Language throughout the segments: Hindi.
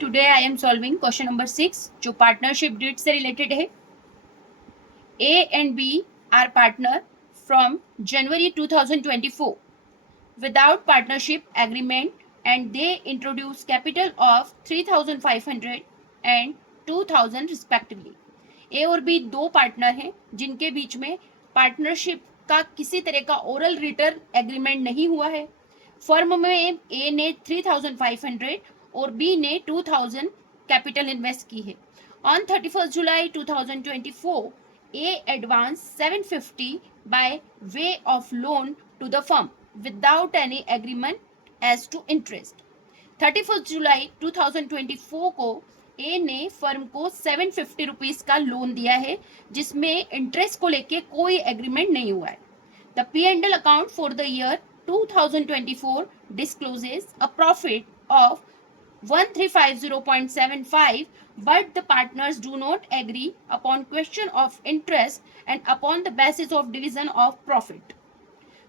Today I am solving question number 6 जो पार्टनरशिप डीड से रिलेटेड है। A and B are partner from January 2024 without partnership agreement and they introduce capital of 3,500 and 2,000 respectively. ए और बी दो पार्टनर हैं जिनके बीच में पार्टनरशिप का किसी तरह का ओरल रिटर्न एग्रीमेंट नहीं हुआ है। फर्म में ए ने 3,500 और बी ने 2,000 कैपिटल इन्वेस्ट की है। On 31 July 2024 A advance 750 by way of loan to the firm without any agreement as to interest. 31 जुलाई 2024 को ए ने फर्म को 750 रुपीज का लोन दिया है जिसमें इंटरेस्ट को लेके कोई एग्रीमेंट नहीं हुआ है। The P and L account for the year 2024 discloses a profit of 1350.75 but the partners do not agree upon question of interest and upon the basis of division of profit.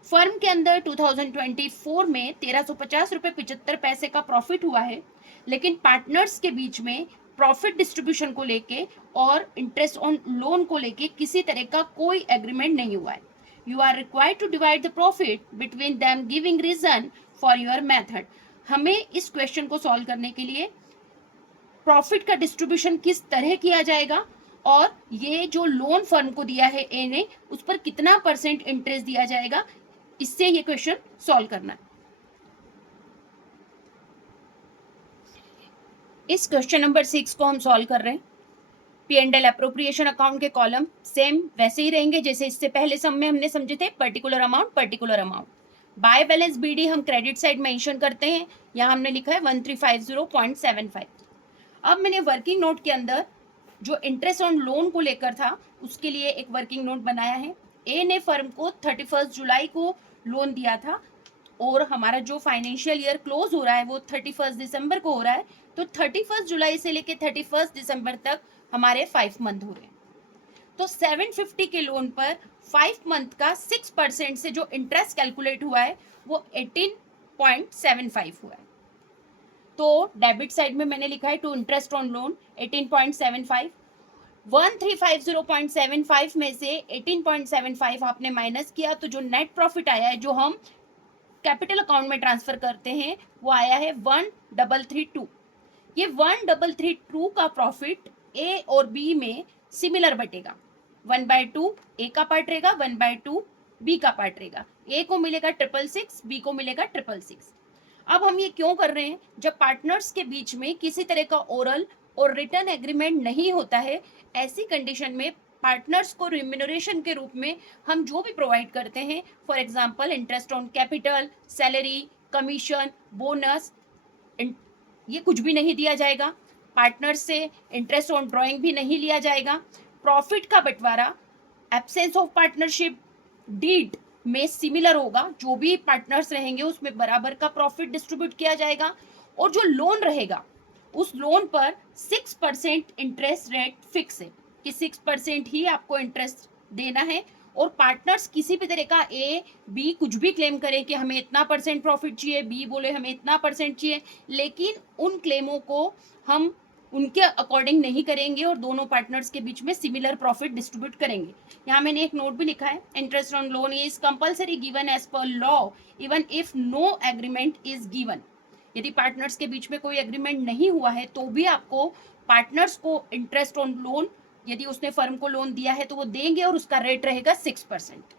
Firm के अंदर 2024 में 1350 रुपए 75 पैसे का प्रॉफिट हुआ है, लेकिन पार्टनर्स के बीच में प्रॉफिट डिस्ट्रीब्यूशन को लेके और इंटरेस्ट ऑन लोन को लेके किसी तरह का कोई एग्रीमेंट नहीं हुआ है। You are required to divide the profit between them giving reason for your method. हमें इस क्वेश्चन को सॉल्व करने के लिए प्रॉफिट का डिस्ट्रीब्यूशन किस तरह किया जाएगा और ये जो लोन फर्म को दिया है ए ने उस पर कितना परसेंट इंटरेस्ट दिया जाएगा, इससे ये क्वेश्चन सॉल्व करना है। इस क्वेश्चन नंबर 6 को हम सॉल्व कर रहे हैं। P and L appropriation account के कॉलम सेम वैसे ही रहेंगे जैसे इससे पहले सम में हमने समझे थे, particular amount. By balance BD हम क्रेडिट साइड मेंशन करते हैं, यहाँ हमने लिखा है 1350.75। अब मैंने वर्किंग नोट के अंदर जो इंटरेस्ट ऑन लोन को लेकर था उसके लिए एक वर्किंग नोट बनाया है। ए ने फर्म को 31 जुलाई को लोन दिया था और हमारा जो फाइनेंशियल ईयर क्लोज हो रहा है वो 31 दिसंबर को हो रहा है, तो 31 जुलाई से लेके 31 दिसंबर तक हमारे 5 मंथ हो रहे हैं। तो 750 के लोन पर 5 मंथ का 6% से जो इंटरेस्ट कैलकुलेट हुआ है वो 18.75 हुआ है। तो डेबिट साइड में मैंने लिखा है टू इंटरेस्ट ऑन लोन 18.75। 1350.75 में से 18.75 आपने माइनस किया तो जो नेट प्रॉफिट आया है जो हम कैपिटल अकाउंट में ट्रांसफर करते हैं वो आया है 1332। ये 1332 का प्रॉफिट ए और बी में सिमिलर बटेगा। 1/2 ए का पार्ट रहेगा, 1/2 बी का पार्ट रहेगा। ए को मिलेगा 666, बी को मिलेगा 666। अब हम ये क्यों कर रहे हैं? जब पार्टनर्स के बीच में किसी तरह का ओरल और रिटर्न एग्रीमेंट नहीं होता है, ऐसी कंडीशन में पार्टनर्स को रिम्यूनरेशन के रूप में हम जो भी प्रोवाइड करते हैं, for example interest on capital, salary, commission, bonus, ये कुछ भी नहीं दिया जाएगा। पार्टनर्स से इंटरेस्ट ऑन ड्रॉइंग भी नहीं लिया जाएगा। प्रॉफिट का बंटवारा एब्सेंस ऑफ पार्टनरशिप डीड में सिमिलर होगा, जो भी पार्टनर्स रहेंगे उसमें बराबर का प्रॉफिट डिस्ट्रीब्यूट किया जाएगा और जो लोन रहेगा उस लोन पर 6% इंटरेस्ट रेट फिक्स है कि 6% ही आपको इंटरेस्ट देना है। और पार्टनर्स किसी भी तरह का ए बी कुछ भी क्लेम करे कि हमें इतना परसेंट प्रॉफिट चाहिए, बी बोले हमें इतना परसेंट चाहिए, लेकिन उन क्लेमों को हम उनके अकॉर्डिंग नहीं करेंगे और दोनों पार्टनर्स के बीच में सिमिलर प्रॉफिट डिस्ट्रीब्यूट करेंगे। यहाँ मैंने एक नोट भी लिखा है, interest on loan is compulsory given as per law even if no agreement is given. यदि पार्टनर्स के बीच में कोई एग्रीमेंट नहीं हुआ है तो भी आपको पार्टनर्स को इंटरेस्ट ऑन लोन, यदि उसने फर्म को लोन दिया है तो वो देंगे और उसका रेट रहेगा 6%।